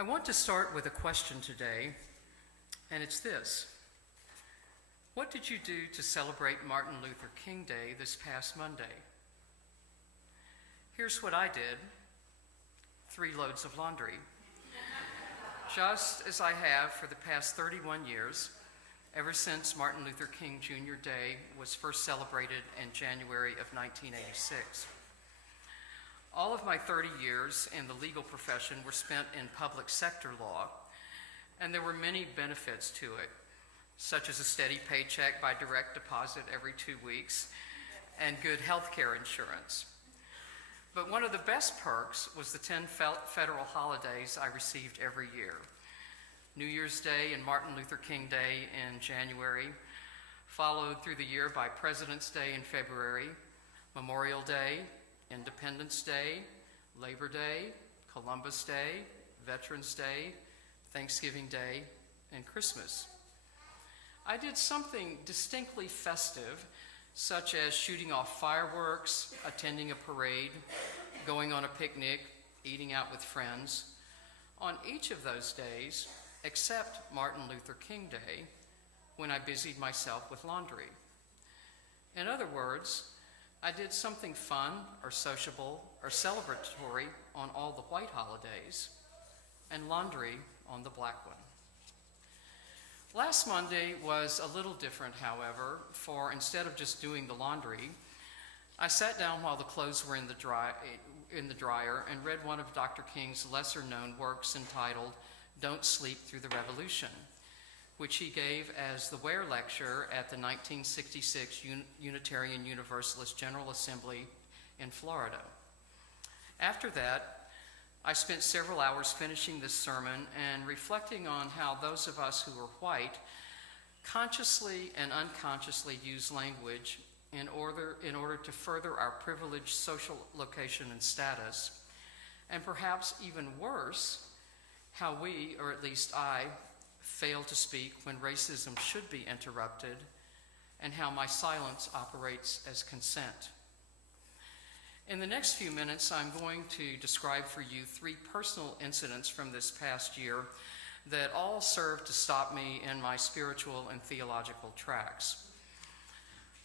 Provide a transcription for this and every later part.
I want to start with a question today, and it's this. What did you do to celebrate Martin Luther King Day this past Monday? Here's what I did. 3 loads of laundry. Just as I have for the past 31 years, ever since Martin Luther King Jr. Day was first celebrated in January of 1986. All of my 30 years in the legal profession were spent in public sector law, and there were many benefits to it, such as a steady paycheck by direct deposit every 2 weeks and good health care insurance. But one of the best perks was the 10 federal holidays I received every year. New Year's Day and Martin Luther King Day in January, followed through the year by President's Day in February, Memorial Day, Independence Day, Labor Day, Columbus Day, Veterans Day, Thanksgiving Day, and Christmas. I did something distinctly festive, such as shooting off fireworks, attending a parade, going on a picnic, eating out with friends, on each of those days, except Martin Luther King Day, when I busied myself with laundry. In other words, I did something fun or sociable or celebratory on all the white holidays, and laundry on the black one. Last Monday was a little different, however, for instead of just doing the laundry, I sat down while the clothes were in the dryer and read one of Dr. King's lesser-known works entitled Don't Sleep Through the Revolution, which he gave as the Ware Lecture at the 1966 Unitarian Universalist General Assembly in Florida. After that, I spent several hours finishing this sermon and reflecting on how those of us who are white consciously and unconsciously use language in order to further our privileged social location and status, and perhaps even worse, how we, or at least I, fail to speak when racism should be interrupted, and how my silence operates as consent. In the next few minutes, I'm going to describe for you 3 personal incidents from this past year that all serve to stop me in my spiritual and theological tracks.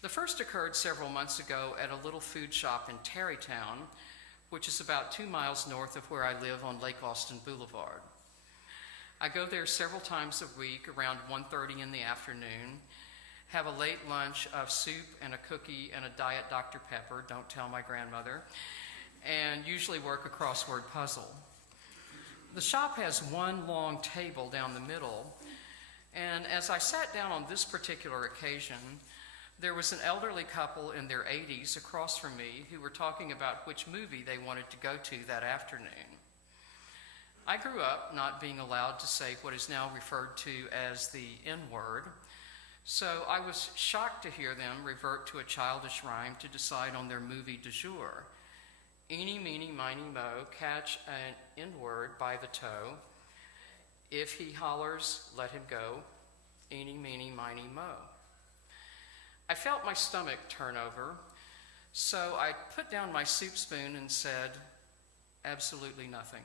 The first occurred several months ago at a little food shop in Tarrytown, which is about 2 miles north of where I live on Lake Austin Boulevard. I go there several times a week around 1:30 in the afternoon, have a late lunch of soup and a cookie and a Diet Dr. Pepper, don't tell my grandmother, and usually work a crossword puzzle. The shop has one long table down the middle, and as I sat down on this particular occasion, there was an elderly couple in their 80s across from me who were talking about which movie they wanted to go to that afternoon. I grew up not being allowed to say what is now referred to as the N-word, so I was shocked to hear them revert to a childish rhyme to decide on their movie du jour. Eeny, meeny, miny, mo, catch an N-word by the toe. If he hollers, let him go. Eeny, meeny, miny, mo. I felt my stomach turn over, so I put down my soup spoon and said, absolutely nothing.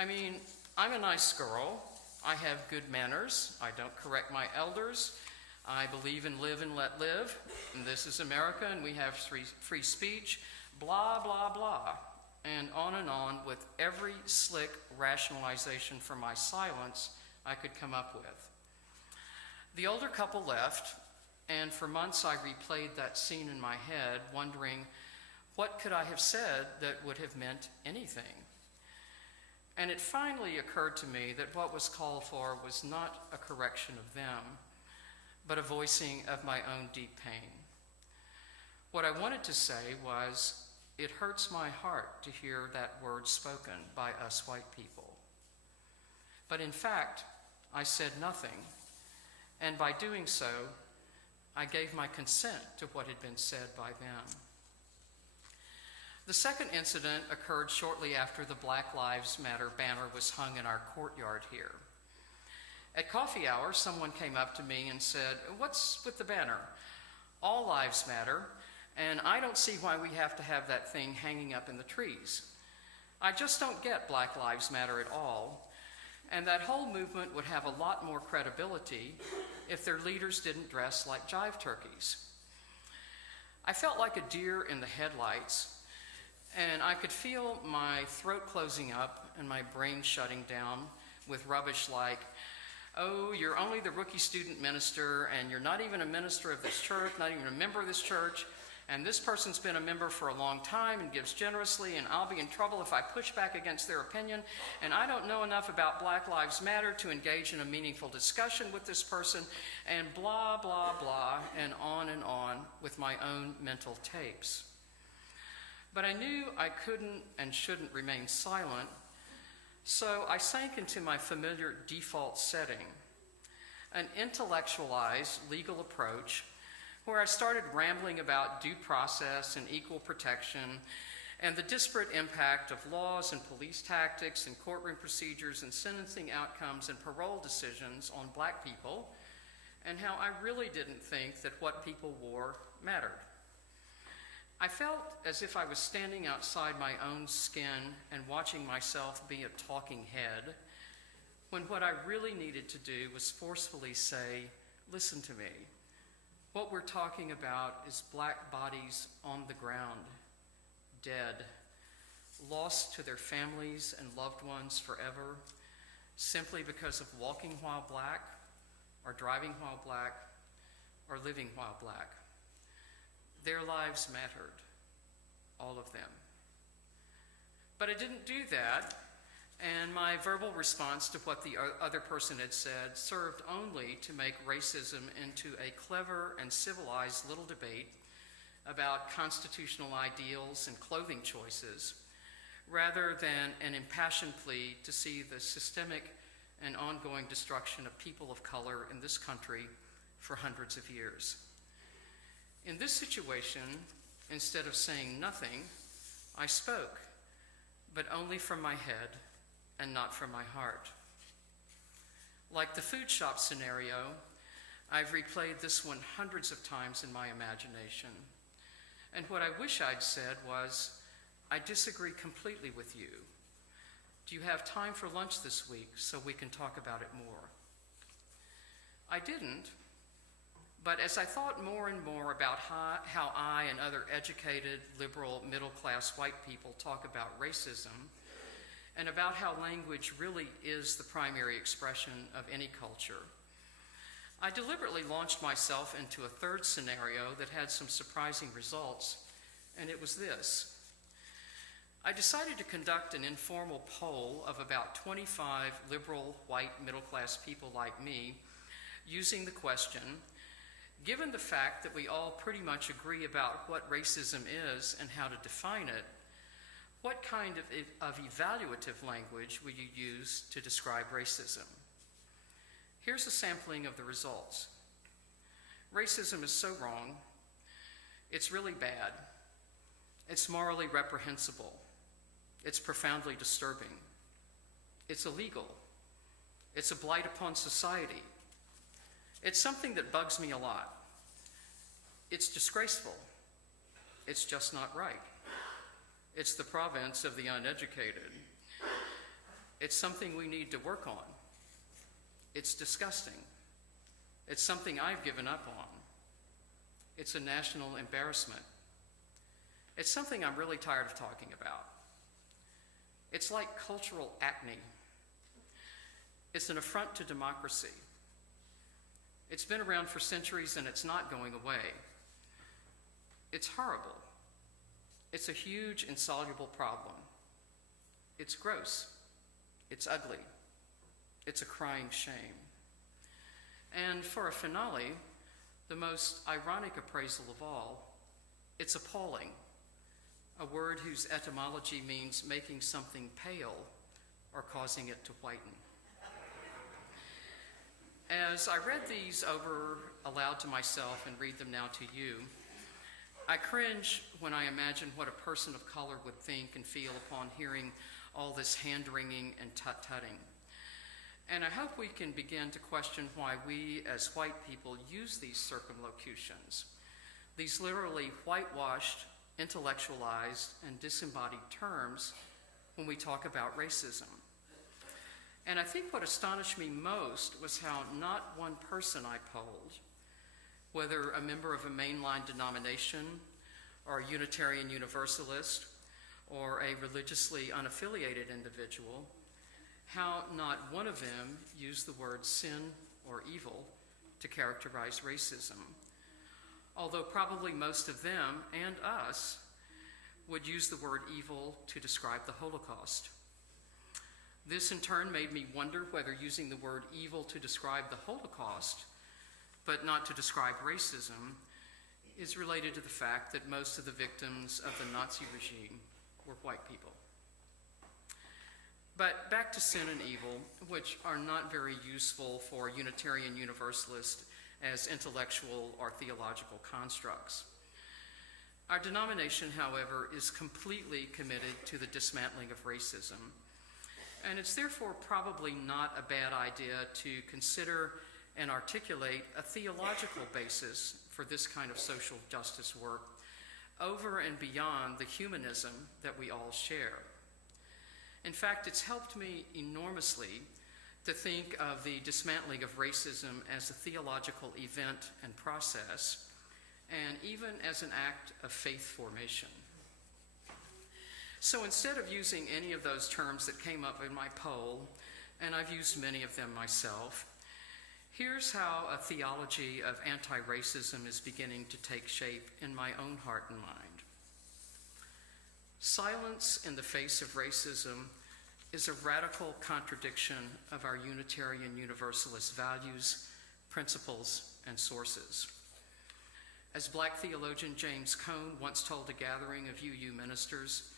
I mean, I'm a nice girl. I have good manners. I don't correct my elders. I believe in live and let live. And this is America, and we have free speech, blah, blah, blah. And on with every slick rationalization for my silence I could come up with. The older couple left, and for months I replayed that scene in my head, wondering what could I have said that would have meant anything. And it finally occurred to me that what was called for was not a correction of them, but a voicing of my own deep pain. What I wanted to say was, it hurts my heart to hear that word spoken by us white people. But in fact, I said nothing, and by doing so, I gave my consent to what had been said by them. The second incident occurred shortly after the Black Lives Matter banner was hung in our courtyard here. At coffee hour, someone came up to me and said, "What's with the banner? All lives matter, and I don't see why we have to have that thing hanging up in the trees." I just don't get Black Lives Matter at all, and that whole movement would have a lot more credibility if their leaders didn't dress like jive turkeys. I felt like a deer in the headlights, and I could feel my throat closing up and my brain shutting down with rubbish like, oh, you're only the rookie student minister, and you're not even a minister of this church, not even a member of this church, and this person's been a member for a long time and gives generously, and I'll be in trouble if I push back against their opinion, and I don't know enough about Black Lives Matter to engage in a meaningful discussion with this person, and blah, blah, blah, and on with my own mental tapes. But I knew I couldn't and shouldn't remain silent, so I sank into my familiar default setting, an intellectualized legal approach where I started rambling about due process and equal protection and the disparate impact of laws and police tactics and courtroom procedures and sentencing outcomes and parole decisions on Black people, and how I really didn't think that what people wore mattered. I felt as if I was standing outside my own skin and watching myself be a talking head, when what I really needed to do was forcefully say, listen to me. What we're talking about is Black bodies on the ground, dead, lost to their families and loved ones forever, simply because of walking while Black, or driving while Black, or living while Black. Their lives mattered, all of them. But I didn't do that, and my verbal response to what the other person had said served only to make racism into a clever and civilized little debate about constitutional ideals and clothing choices, rather than an impassioned plea to see the systemic and ongoing destruction of people of color in this country for hundreds of years. In this situation, instead of saying nothing, I spoke, but only from my head and not from my heart. Like the food shop scenario, I've replayed this one hundreds of times in my imagination. And what I wish I'd said was, I disagree completely with you. Do you have time for lunch this week so we can talk about it more? I didn't, but as I thought more and more about how I and other educated, liberal, middle-class white people talk about racism, and about how language really is the primary expression of any culture, I deliberately launched myself into a third scenario that had some surprising results, and it was this. I decided to conduct an informal poll of about 25 liberal, white, middle-class people like me, using the question, given the fact that we all pretty much agree about what racism is and how to define it, what kind of evaluative language will you use to describe racism? Here's a sampling of the results. Racism is so wrong. It's really bad. It's morally reprehensible. It's profoundly disturbing. It's illegal. It's a blight upon society. It's something that bugs me a lot. It's disgraceful. It's just not right. It's the province of the uneducated. It's something we need to work on. It's disgusting. It's something I've given up on. It's a national embarrassment. It's something I'm really tired of talking about. It's like cultural acne. It's an affront to democracy. It's been around for centuries and it's not going away. It's horrible. It's a huge, insoluble problem. It's gross. It's ugly. It's a crying shame. And for a finale, the most ironic appraisal of all, it's appalling, a word whose etymology means making something pale or causing it to whiten. As I read these over aloud to myself and read them now to you, I cringe when I imagine what a person of color would think and feel upon hearing all this hand-wringing and tut-tutting. And I hope we can begin to question why we as white people use these circumlocutions, these literally whitewashed, intellectualized, and disembodied terms when we talk about racism. And I think what astonished me most was how not one person I polled, whether a member of a mainline denomination or a Unitarian Universalist or a religiously unaffiliated individual, how not one of them used the word sin or evil to characterize racism, although probably most of them and us would use the word evil to describe the Holocaust. This in turn made me wonder whether using the word evil to describe the Holocaust, but not to describe racism, is related to the fact that most of the victims of the Nazi regime were white people. But back to sin and evil, which are not very useful for Unitarian Universalists as intellectual or theological constructs. Our denomination, however, is completely committed to the dismantling of racism, and it's therefore probably not a bad idea to consider and articulate a theological basis for this kind of social justice work over and beyond the humanism that we all share. In fact, it's helped me enormously to think of the dismantling of racism as a theological event and process, and even as an act of faith formation. So instead of using any of those terms that came up in my poll, and I've used many of them myself, here's how a theology of anti-racism is beginning to take shape in my own heart and mind. Silence in the face of racism is a radical contradiction of our Unitarian Universalist values, principles, and sources. As Black theologian James Cone once told a gathering of UU ministers,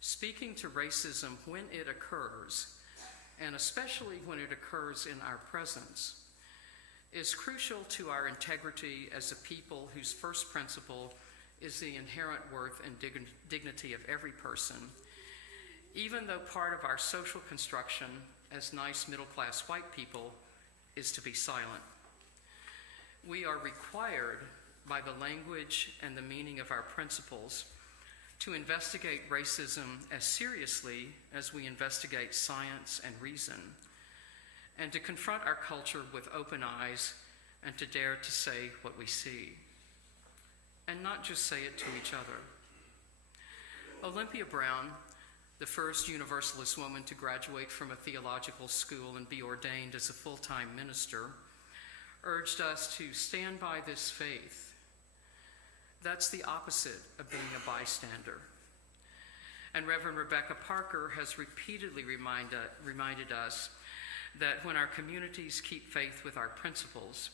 speaking to racism when it occurs, and especially when it occurs in our presence, is crucial to our integrity as a people whose first principle is the inherent worth and dignity of every person, even though part of our social construction as nice middle-class white people is to be silent. We are required by the language and the meaning of our principles to investigate racism as seriously as we investigate science and reason, and to confront our culture with open eyes and to dare to say what we see, and not just say it to each other. Olympia Brown, the first Universalist woman to graduate from a theological school and be ordained as a full-time minister, urged us to stand by this faith. That's the opposite of being a bystander. And Reverend Rebecca Parker has repeatedly reminded us that when our communities keep faith with our principles,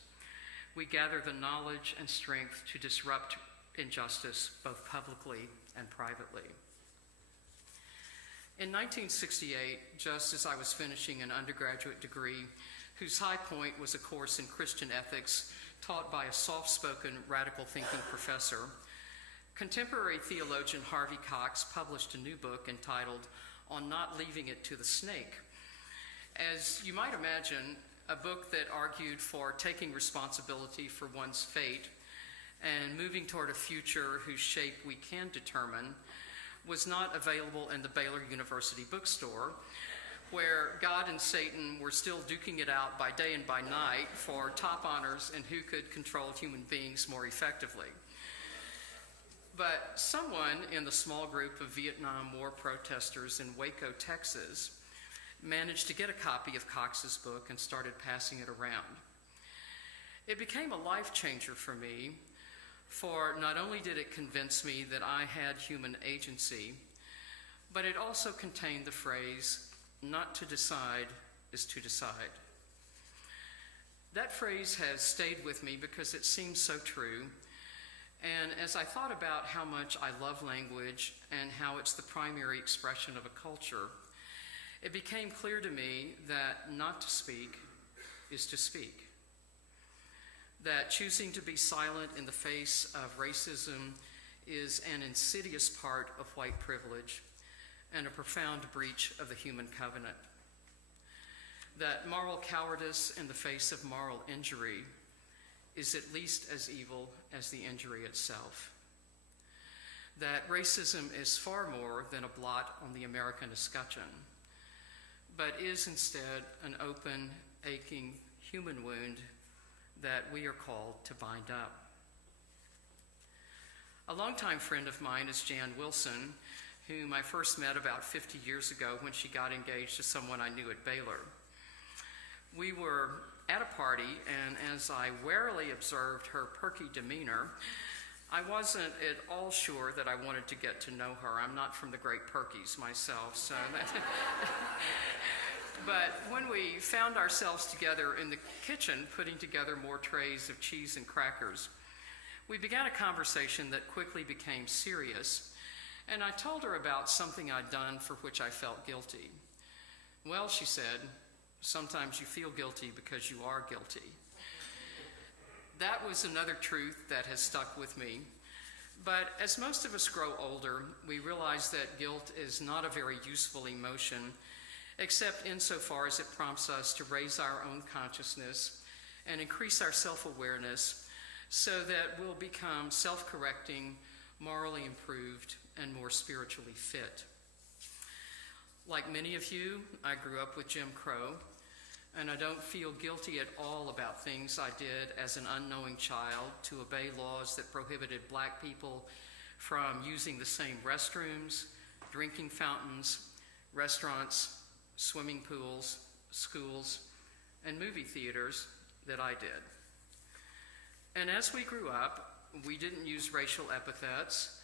we gather the knowledge and strength to disrupt injustice both publicly and privately. In 1968, just as I was finishing an undergraduate degree, whose high point was a course in Christian ethics taught by a soft-spoken, radical-thinking professor, contemporary theologian Harvey Cox published a new book entitled On Not Leaving It to the Snake. As you might imagine, a book that argued for taking responsibility for one's fate and moving toward a future whose shape we can determine was not available in the Baylor University bookstore, where God and Satan were still duking it out by day and by night for top honors and who could control human beings more effectively. But someone in the small group of Vietnam War protesters in Waco, Texas, managed to get a copy of Cox's book and started passing it around. It became a life changer for me, for not only did it convince me that I had human agency, but it also contained the phrase, "Not to decide is to decide." That phrase has stayed with me because it seems so true, and as I thought about how much I love language and how it's the primary expression of a culture, it became clear to me that not to speak is to speak. That choosing to be silent in the face of racism is an insidious part of white privilege and a profound breach of the human covenant. That moral cowardice in the face of moral injury is at least as evil as the injury itself. that racism is far more than a blot on the American escutcheon, but is instead an open, aching human wound that we are called to bind up. A longtime friend of mine is Jan Wilson, whom I first met about 50 years ago when she got engaged to someone I knew at Baylor. We were at a party, and as I warily observed her perky demeanor, I wasn't at all sure that I wanted to get to know her. I'm not from the great Perkies myself, so but when we found ourselves together in the kitchen putting together more trays of cheese and crackers, we began a conversation that quickly became serious, and I told her about something I'd done for which I felt guilty. Well, she said, sometimes you feel guilty because you are guilty. That was another truth that has stuck with me. But as most of us grow older, we realize that guilt is not a very useful emotion, except insofar as it prompts us to raise our own consciousness and increase our self-awareness so that we'll become self-correcting, morally improved, and more spiritually fit. Like many of you, I grew up with Jim Crow, and I don't feel guilty at all about things I did as an unknowing child to obey laws that prohibited black people from using the same restrooms, drinking fountains, restaurants, swimming pools, schools, and movie theaters that I did. And as we grew up, we didn't use racial epithets,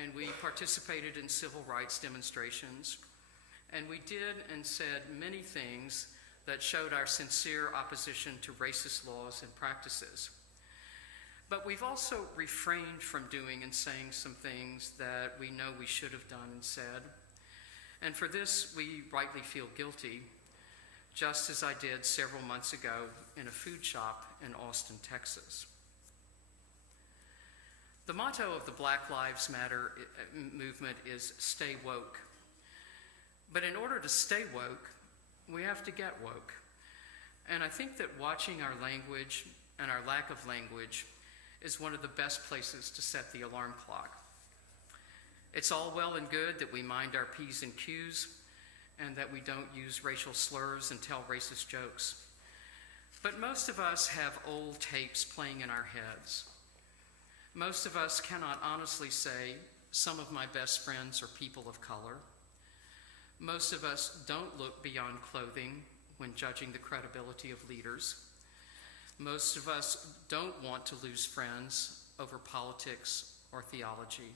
and we participated in civil rights demonstrations, and we did and said many things that showed our sincere opposition to racist laws and practices. But we've also refrained from doing and saying some things that we know we should have done and said. And for this, we rightly feel guilty, just as I did several months ago in a food shop in Austin, Texas. The motto of the Black Lives Matter movement is "Stay woke." But in order to stay woke, we have to get woke. And I think that watching our language and our lack of language is one of the best places to set the alarm clock. It's all well and good that we mind our P's and Q's and that we don't use racial slurs and tell racist jokes. But most of us have old tapes playing in our heads. Most of us cannot honestly say, some of my best friends are people of color. Most of us don't look beyond clothing when judging the credibility of leaders. Most of us don't want to lose friends over politics or theology.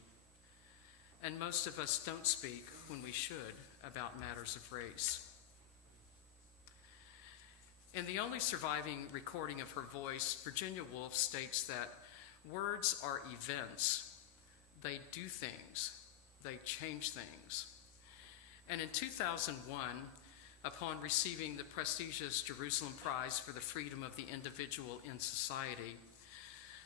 And most of us don't speak when we should about matters of race. In the only surviving recording of her voice, Virginia Woolf states that words are events. They do things. They change things. And in 2001, upon receiving the prestigious Jerusalem Prize for the Freedom of the Individual in Society,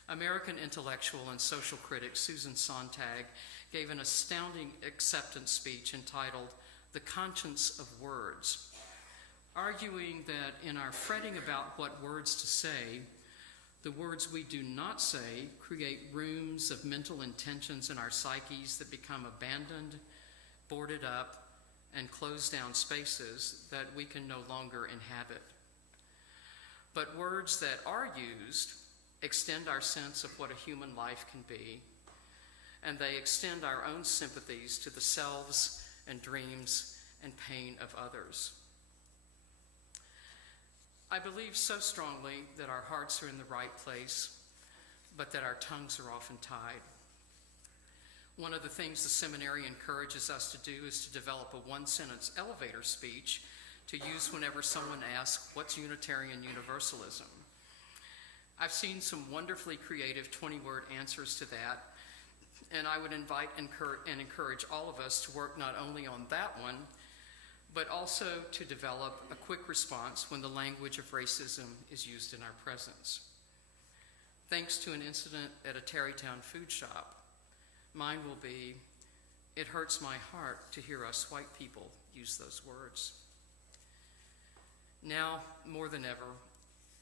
American intellectual and social critic Susan Sontag gave an astounding acceptance speech entitled "The Conscience of Words," arguing that in our fretting about what words to say, the words we do not say create rooms of mental intentions in our psyches that become abandoned, boarded up, and closed down spaces that we can no longer inhabit. But words that are used extend our sense of what a human life can be, and they extend our own sympathies to the selves and dreams and pain of others. I believe so strongly that our hearts are in the right place, but that our tongues are often tied. One of the things the seminary encourages us to do is to develop a one-sentence elevator speech to use whenever someone asks, "What's Unitarian Universalism?" I've seen some wonderfully creative 20-word answers to that, and I would invite and encourage all of us to work not only on that one, but also to develop a quick response when the language of racism is used in our presence. Thanks to an incident at a Tarrytown food shop, mine will be, "It hurts my heart to hear us white people use those words." Now, more than ever,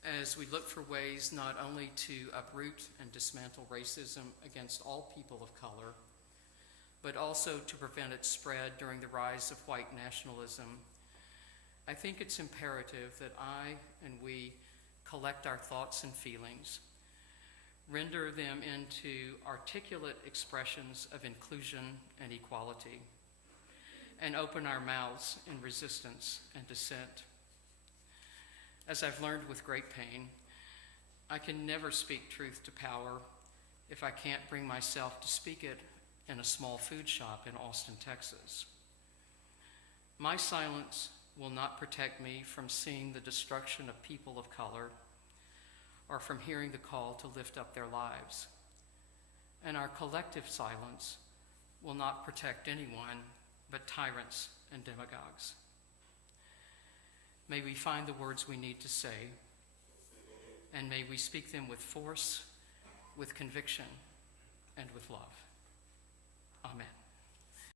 as we look for ways not only to uproot and dismantle racism against all people of color, but also to prevent its spread during the rise of white nationalism, I think it's imperative that I and we collect our thoughts and feelings, render them into articulate expressions of inclusion and equality, and open our mouths in resistance and dissent. As I've learned with great pain, I can never speak truth to power if I can't bring myself to speak it in a small food shop in Austin, Texas. My silence will not protect me from seeing the destruction of people of color or from hearing the call to lift up their lives. And our collective silence will not protect anyone but tyrants and demagogues. May we find the words we need to say, and may we speak them with force, with conviction, and with love. Amen.